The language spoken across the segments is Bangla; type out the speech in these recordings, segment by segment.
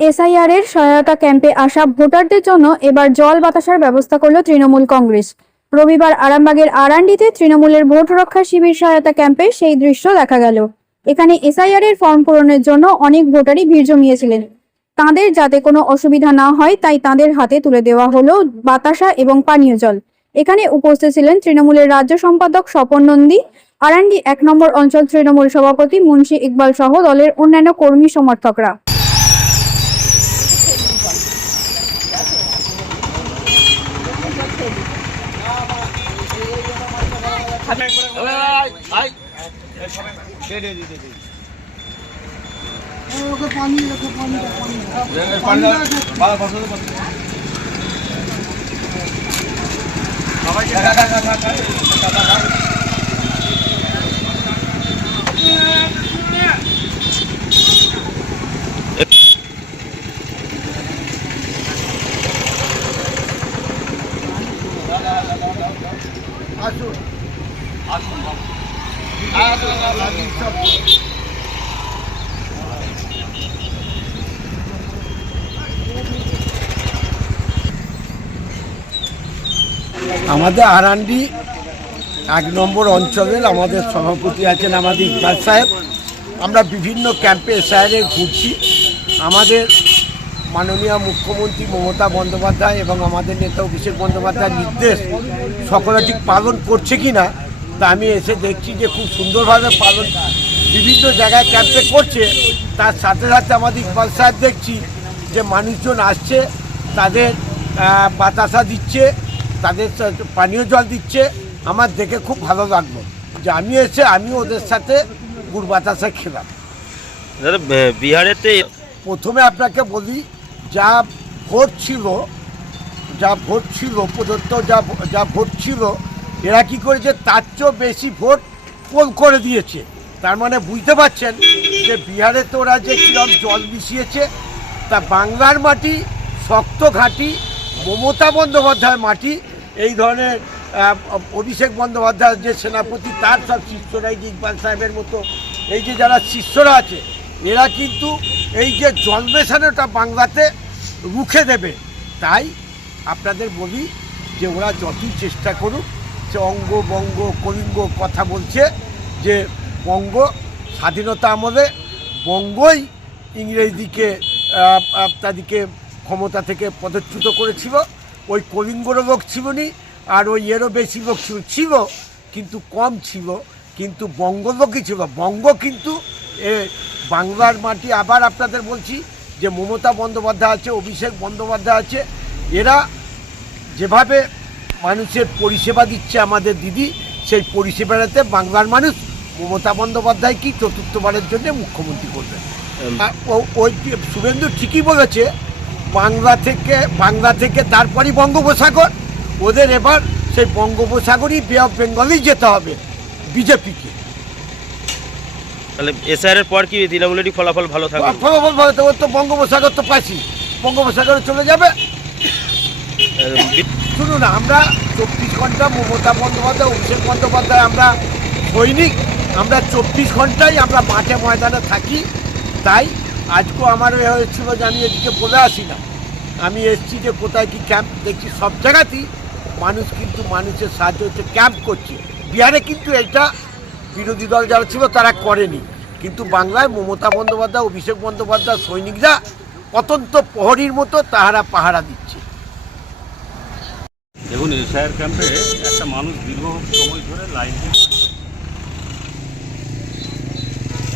এসআইআর এর সহায়তা ক্যাম্পে আসা ভোটারদের জন্য এবার জল বাতাসার ব্যবস্থা করল তৃণমূল কংগ্রেস। রবিবার আরামবাগের আরান্ডিতে তৃণমূলের ভোট রক্ষা শিবির সহায়তা ক্যাম্পে সেই দৃশ্য দেখা গেল। এখানে এসআইআর এর ফর্ম পূরণের জন্য অনেক ভোটারই ভিড় জমিয়েছিলেন। তাদের যাতে কোনো অসুবিধা না হয়, তাই তাদের হাতে তুলে দেওয়া হলো বাতাসা এবং পানীয় জল। এখানে উপস্থিত ছিলেন তৃণমূলের রাজ্য সম্পাদক স্বপন নন্দী, আরান্ডি এক নম্বর অঞ্চল তৃণমূল সভাপতি মুন্সি ইকবাল সহ দলের অন্যান্য কর্মী সমর্থকরা। আসুন। আমাদের আরান্ডি এক নম্বর অঞ্চলের আমাদের সভাপতি আছেন আমাদের ইকবাল সাহেব। আমরা বিভিন্ন ক্যাম্পে এসআইআরে ঘুরছি। আমাদের মাননীয় মুখ্যমন্ত্রী মমতা বন্দ্যোপাধ্যায় এবং আমাদের নেতা অভিষেক বন্দ্যোপাধ্যায়ের নির্দেশ সকলে ঠিক পালন করছে কি না তা আমি এসে দেখছি যে খুব সুন্দরভাবে পালন বিভিন্ন জায়গায় ক্যাম্পে করছে। তার সাথে সাথে আমাদের ইকবাল সাহেব দেখছি যে মানুষজন আসছে তাদের বাতাসা দিচ্ছে তাদের পানীয় জল দিচ্ছে। আমার দেখে খুব ভালো লাগল যে আমি এসে আমি ওদের সাথে গুড় বাতাসা খেলাম। বিহারেতে প্রথমে আপনাকে বলি যা ভোট ছিল যা ভোট ছিল প্রদত্ত যা যা ভোট ছিল এরা কি করেছে? তার চেয়েও বেশি ভোট পোল করে দিয়েছে? তার মানে বুঝতে পারছেন যে বিহারে তো ওরা যে কিরম জল মিশিয়েছে। তা বাংলার মাটি, শক্ত ঘাঁটি, মমতা বন্দ্যোপাধ্যায়ের মাটি, এই ধরনের অভিষেক বন্দ্যোপাধ্যায় যে সেনাপতি, তার সব শিষ্যরা এই ইকবাল সাহেবের মতো। এই যে যারা শিষ্যরা আছে, এরা কিন্তু এই যে জল মেশানোটা বাংলাতে রুখে দেবে। তাই আপনাদের বলি যে ওরা যতই চেষ্টা করুক সে অঙ্গ, বঙ্গ, কলিঙ্গ কথা বলছে যে বঙ্গ স্বাধীনতা আমলে বঙ্গই ইংরেজদিকে তাদেরকে ক্ষমতা থেকে পদচ্যুত করেছিল। ওই কলিঙ্গরও লোক ছিল নি আর ওই এরও বেশি লোক ছিল ছিল, কিন্তু কম ছিল, কিন্তু বঙ্গ লোকই ছিল। বঙ্গ কিন্তু এ বাংলার মাটি। আবার আপনাদের বলছি যে মমতা বন্দ্যোপাধ্যায় আছে, অভিষেক বন্দ্যোপাধ্যায় আছে, এরা যেভাবে মানুষের পরিষেবা দিচ্ছে আমাদের দিদি সেই পরিষেবাটাতে বাংলার মানুষ মমতা বন্দ্যোপাধ্যায় কি চতুর্থবারের জন্য মুখ্যমন্ত্রী করবেন? ওই শুভেন্দু ঠিকই বলেছে বাংলা থেকে বাংলা থেকে তারপরই বঙ্গোপসাগর ওদের এবার সেই বঙ্গোপসাগরই বে অফ বেঙ্গলেই যেতে হবে বিজেপিকে। তাহলে এসআইআর এর পর কি তৃণমূলেরই ফলাফল ভালো থাকবে? ফলাফল ভালো ওর তো বঙ্গোপসাগর তো পাচ্ছি বঙ্গোপসাগরে চলে যাবে। শুনুন, আমরা চব্বিশ ঘণ্টা মমতা বন্দ্যোপাধ্যায়, অভিষেক বন্দ্যোপাধ্যায় আমরা সৈনিক। আমরা চব্বিশ ঘন্টাই আমরা মাঠে ময়দানে থাকি। তাই আজকেও আমার হয়েছিল যে আমি এদিকে বলে আসি না। আমি এসছি যে কোথায় কি ক্যাম্প দেখছি সব জায়গাতেই মানুষ কিন্তু মানুষের সাহায্য হচ্ছে ক্যাম্প করছে। বিহারে কিন্তু এটা বিরোধী দল যারা ছিল তারা করেনি। কিন্তু বাংলায় মমতা বন্দ্যোপাধ্যায়, অভিষেক বন্দ্যোপাধ্যায়, সৈনিকরা অত্যন্ত প্রহরীর মতো তাহারা পাহারা দিচ্ছে। দেখুন এসআইআর ক্যাম্পে একটা মানুষ দীর্ঘ সময় ধরে লাইন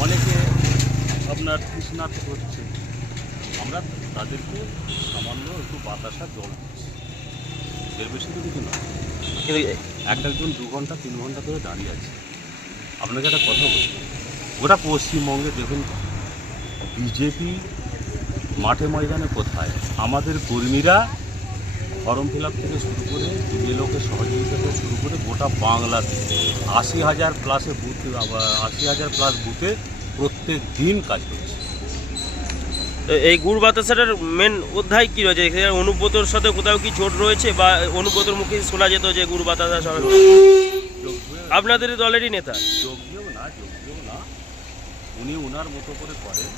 অনেকে আপনার তৃষ্ণার্ত হচ্ছে। আমরা তাদেরকে সামান্য একটু বাতাসা জল দিচ্ছি। এর বেশি তো কিছু না। একটা একজন দু ঘণ্টা তিন ঘণ্টা ধরে দাঁড়িয়ে আছে। আপনাকে একটা কথা বলি। গোটা পশ্চিমবঙ্গে দেখুন বিজেপি মাঠে ময়দানে কোথায়? আমাদের কর্মীরা ফর্ম ফিল থেকে শুরু করে বিএলওকে সহযোগিতা থেকে শুরু করে গোটা বাংলাতে আশি হাজার প্লাসে বুথ আশি হাজার প্লাস বুথে প্রত্যেক দিন কাজ করছে। এই গুড় বাতাসাটার মেন অধ্যায় কী রয়েছে? এখানে অনুব্রতর সাথে কোথাও কি চোট রয়েছে বা অনুব্রতর মুখে শোনা যেত যে গুড় বাতাসা সবাই আপনাদের দলেরই নেতা। যোগবিয়োগ না যোগবিয়োগ না। উনি ওনার মতো করে করেন।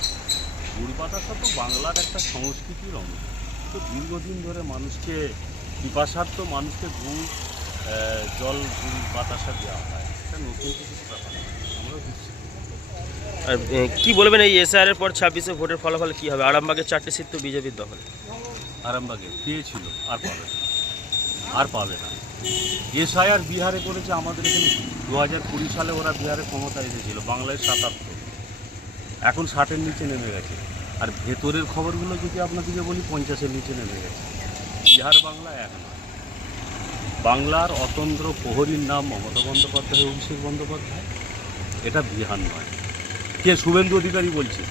গুড় বাতাসা তো বাংলার একটা সংস্কৃতির অঙ্গ। তো দীর্ঘদিন ধরে মানুষকে পিপাসার্থ মানুষকে ঘুম জল গুড় বাতাসা দেওয়া হয়। এটা নতুন কিছু ব্যাপার আমরাও দিচ্ছি আর কি বলবেন এই এসআর এর পর ছাব্বিশে ভোটের ফলাফল কি হবে? আরামবাগের চারটে সিট তো বিজেপির দখলে। আরামবাগে পেয়েছিল আর পাবে না। আর পাবে না। এসআইআর বিহারে করেছে আমাদের এখানে দু হাজার কুড়ি সালে ওরা বিহারে ক্ষমতা এসেছিল বাংলায় সাতাত্তর। এখন ষাটের নিচে নেমে গেছে। আর ভেতরের খবরগুলো যদি আপনাদেরকে বলি, পঞ্চাশের নিচে নেমে গেছে। বিহার বাংলা এক নয়। বাংলার অতন্ত্র প্রহরীর নাম মমতা বন্দ্যোপাধ্যায়, অভিষেক বন্দ্যোপাধ্যায়। এটা বিহার নয়। কে? শুভেন্দু অধিকারী বলছে।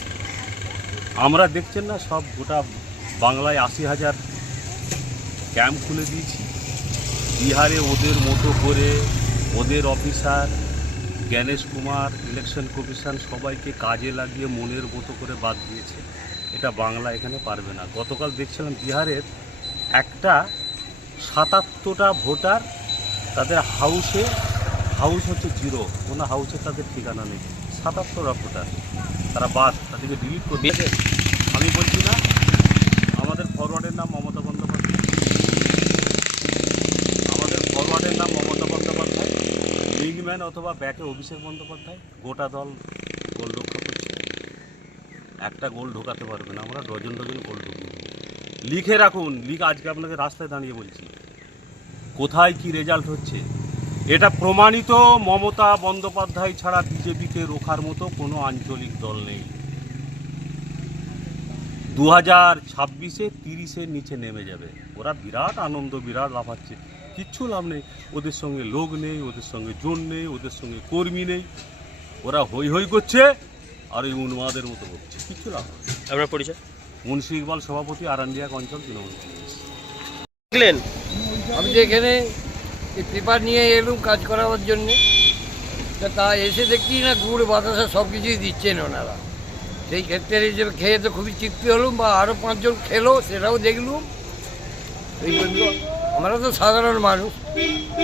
আমরা দেখছেন না, সব গোটা বাংলায় আশি হাজার ক্যাম্প খুলে দিয়েছি। বিহারে ওদের মতো করে ওদের officer Gyanesh Kumar election commission সবাইকে কাজে লাগিয়ে মনের মতো করে বাদ দিয়েছে। এটা বাংলা এখানে পারবে না। গতকাল দেখছিলাম বিহারের একটা সাতাত্তরটা ভোটার তাদের হাউসে হাউস হচ্ছে জিরো কোনো হাউসে তাদের ঠিকানা নেই। সাতাত্তরটা ভোটার। তারা বাদ। তাদেরকে ডিলিট করে দিয়েছে আমি বলছি না আমাদের ফরওয়ার্ডের নাম মমতা বন্দ্যোপাধ্যায় আমাদের ফরওয়ার্ডের নাম মমতা বন্দ্যোপাধ্যায় লিগম্যান অথবা ব্যাটে অভিষেক বন্দ্যোপাধ্যায় গোটা দল গোল রক্ষা করছে। একটা গোল ঢোকাতে পারবে না আমরা, ডজন ডজন গোল ঢুকিয়ে। লিখে রাখুন, লিখ আজকে আপনাকে রাস্তায় দাঁড়িয়ে বলছি। কোথায় কি রেজাল্ট হচ্ছে? এটা প্রমাণিত মমতা বন্দ্যোপাধ্যায় ছাড়া বিজেপিকে রোখার মতো কোনো আঞ্চলিক দল নেই। দু হাজার ছাব্বিশে তিরিশের নিচে নেমে যাবে। ওরা বিরাট আনন্দ, বিরাট লাফাচ্ছে। কিচ্ছু লাভ নেই। ওদের সঙ্গে লোক নেই ওদের সঙ্গে জোন নেই ওদের সঙ্গে কর্মী নেই। ওরা হই হই করছে আর ওই উন্মাদের মতো করছে কিচ্ছু লাভ নেই। আপনার পরিচয়? মুন্সি ইকবাল সভাপতি আরান্দিয়াক অঞ্চল তৃণমূল দেখলেন? আমি যে এখানে এই পেপার নিয়ে এলুম কাজ করাবার জন্যে তা তা এসে দেখি না গুড় বাতাসা সব কিছুই দিচ্ছেন ওনারা। সেই ক্ষেত্রে হিসেবে খেয়ে তো খুবই তৃপ্তি হলুম বা আরও পাঁচজন খেলো সেটাও দেখলুম। এই বলল আমরা তো সাধারণ মানুষ।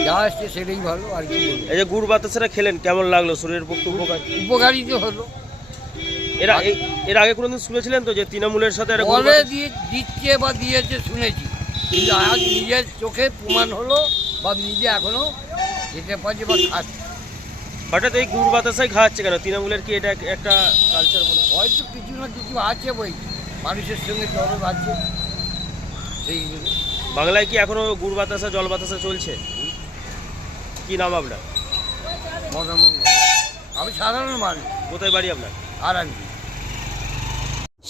যা আসছে সেটাই ভালো আর কি বলব। এই যে গুড় বাতাসাটা খেলেন কেমন লাগল? শরীরের পক্ষে উপকার? উপকারী তো হলো। এর আগে এর আগে কোনোদিন শুনেছিলেন তো যে তৃণমূলের সাথে একটা বলে দিয়ে দিচ্ছে বা দিয়েছে শুনেছি। কিন্তু আজ নিজের চোখে প্রমাণ হলো বা নিজে এখনও যেতে পারছে বা খাচ্ছে। হঠাৎ এই গুড় বাতাসাই খাওয়াচ্ছে কেন? তৃণমূলের কি এটা একটা কালচার বলে হয়তো কিছু না কিছু আছে বই। মানুষের সঙ্গে দরদ আছে। সেই বাংলায় কি এখনও গুড় বাতাসা জল বাতাসা চলছে? কি নাম আপনার? আমি সাধারণ মানুষ। কোথায় বাড়ি আপনার? আর আমি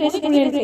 রেস্টুরেন্টে